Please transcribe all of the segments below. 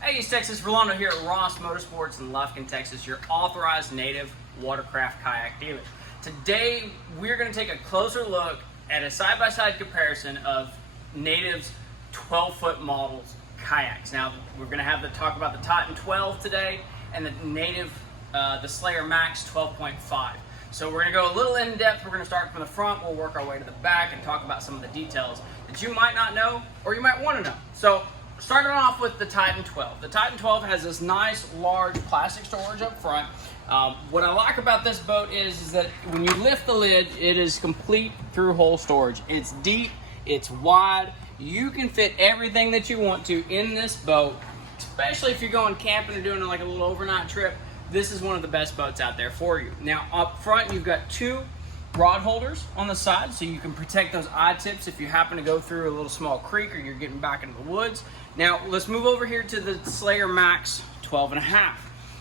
Hey East Texas, Rolando here at Ross Motorsports in Lufkin, Texas, your authorized native watercraft kayak dealer. Today, we're going to take a closer look at a side-by-side comparison of native's 12-foot models kayaks. Now, we're going to talk about the Titan 12 today and the native, the Slayer Max 12.5. So we're going to go a little in-depth. We're going to start from the front. We'll work our way to the back and talk about some of the details that you might not know or you might want to know. So, starting off with the Titan 12. The Titan 12 has this nice, large plastic storage up front. What I like about this boat is that when you lift the lid, it is complete through-hole storage. It's deep, it's wide. You can fit everything that you want to in this boat, especially if you're going camping or doing like a little overnight trip. This is one of the best boats out there for you. Now, up front, you've got two rod holders on the side so you can protect those eye tips if you happen to go through a little small creek or you're getting back into the woods. Now let's move over here to the Slayer Max 12.5.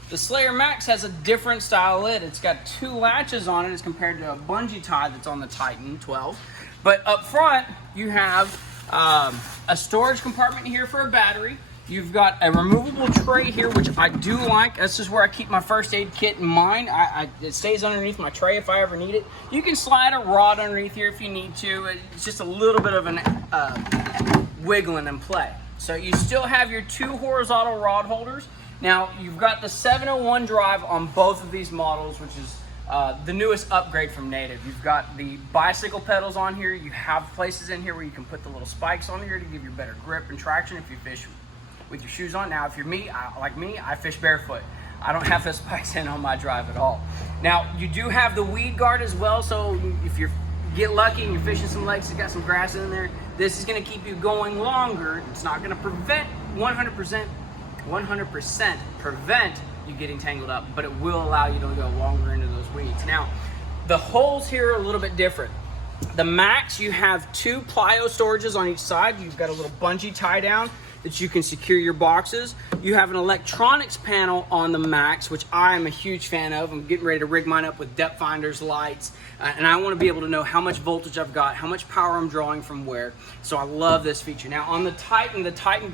The Slayer Max has a different style lid. It's got two latches on it as compared to a bungee tie that's on the Titan 12. But up front you have a storage compartment here for a battery. You've got a removable tray here, which I do like. This is where I keep my first aid kit in mine. It stays underneath my tray if I ever need it. You can slide a rod underneath here if you need to. It's just a little bit of an wiggling and play. So you still have your two horizontal rod holders. Now, you've got the 701 drive on both of these models, which is the newest upgrade from Native. You've got the bicycle pedals on here. You have places in here where you can put the little spikes on here to give you better grip and traction if you fish with your shoes on. Now, if you're like me, I fish barefoot. I don't have the spikes in on my drive at all. Now, you do have the weed guard as well, so if you get lucky and you're fishing some lakes that got some grass in there, this is going to keep you going longer. It's not going to prevent 100% prevent you getting tangled up, but it will allow you to go longer into those weeds. Now, the holes here are a little bit different. The Max, you have two plyo storages on each side. You've got a little bungee tie down that you can secure your boxes. You have an electronics panel on the Max, which I am a huge fan of. I'm getting ready to rig mine up with depth finders, lights, and I want to be able to know how much voltage I've got, how much power I'm drawing from where. So I love this feature. Now on the Titan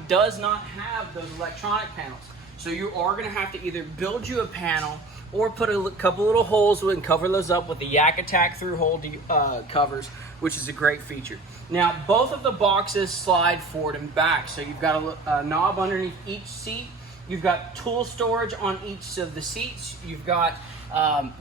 does not have those electronic panels. So you are going to have to either build you a panel or put a couple little holes and cover those up with the Yak Attack through hole covers, which is a great feature. Now, both of the boxes slide forward and back. So you've got a knob underneath each seat. You've got tool storage on each of the seats. You've got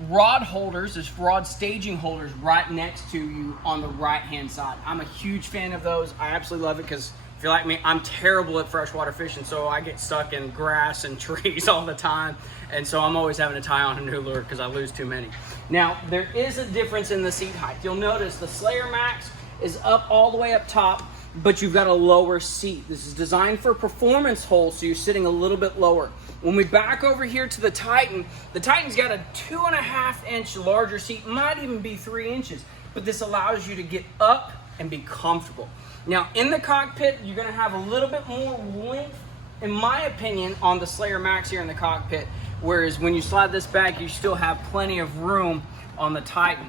rod holders, there's rod staging holders right next to you on the right-hand side. I'm a huge fan of those. I absolutely love it because if you're like me, I'm terrible at freshwater fishing, so I get stuck in grass and trees all the time. And so I'm always having to tie on a new lure because I lose too many. Now, there is a difference in the seat height. You'll notice the Slayer Max is up all the way up top, but you've got a lower seat. This is designed for performance holes, so you're sitting a little bit lower. When we back over here to the Titan's got a 2.5-inch larger seat, might even be 3 inches, but this allows you to get up and be comfortable. Now, in the cockpit, you're gonna have a little bit more length, in my opinion, on the Slayer Max here in the cockpit, whereas when you slide this back, you still have plenty of room on the Titan.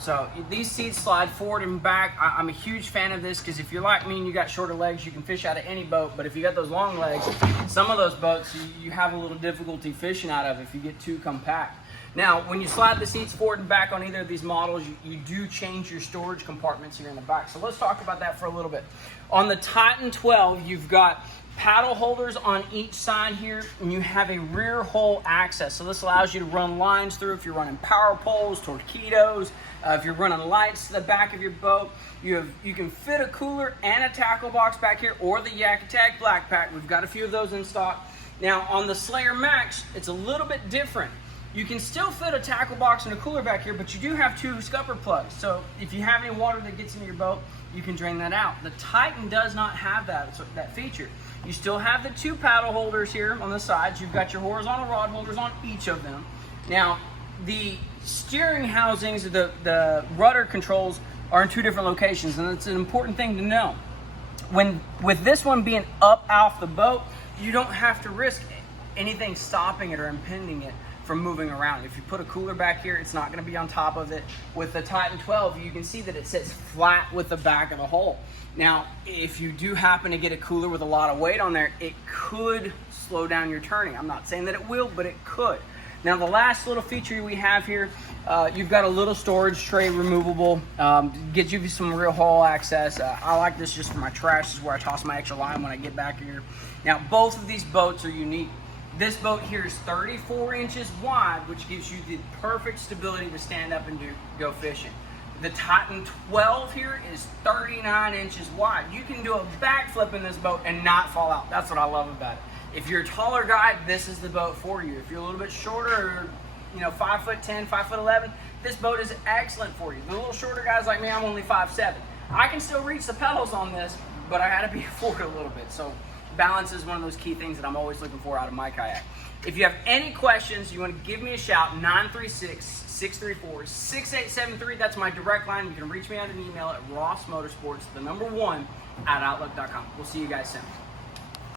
So these seats slide forward and back. I'm a huge fan of this because if you're like me and you got shorter legs, you can fish out of any boat. But if you got those long legs, some of those boats you have a little difficulty fishing out of if you get too compact. Now, when you slide the seats forward and back on either of these models, you do change your storage compartments here in the back. So let's talk about that for a little bit. On the Titan 12, you've got paddle holders on each side here, and you have a rear hole access. So this allows you to run lines through if you're running power poles, torpedoes, if you're running lights to the back of your boat. You can fit a cooler and a tackle box back here, or the Yak Attack Black Pack. We've got a few of those in stock. Now on the Slayer Max, it's a little bit different. You can still fit a tackle box and a cooler back here, but you do have two scupper plugs. So if you have any water that gets into your boat, you can drain that out. The Titan does not have that feature. You still have the two paddle holders here on the sides. You've got your horizontal rod holders on each of them. Now, the steering housings, the rudder controls are in two different locations, and it's an important thing to know. With this one being up off the boat, you don't have to risk anything stopping it or impeding it from moving around. If you put a cooler back here, it's not going to be on top of it. With the Titan 12, you can see that it sits flat with the back of the hull. Now, if you do happen to get a cooler with a lot of weight on there, it could slow down your turning. I'm not saying that it will, but it could. Now, the last little feature we have here, you've got a little storage tray removable, gives you some real hull access. I like this just for my trash. This is where I toss my extra line when I get back here. Now, both of these boats are unique. This boat here is 34 inches wide, which gives you the perfect stability to stand up and go fishing. The Titan 12 here is 39 inches wide. You can do a backflip in this boat and not fall out. That's what I love about it. If you're a taller guy, this is the boat for you. If you're a little bit shorter, 5'10", 5'11", this boat is excellent for you. The little shorter guys like me, I'm only 5'7". I can still reach the pedals on this, but I had to be forward a little bit. So balance is one of those key things that I'm always looking for out of my kayak. If you have any questions, you want to give me a shout, 936-634-6873. That's my direct line. You can reach me on an email at rossmotorsports1@outlook.com. We'll see you guys soon.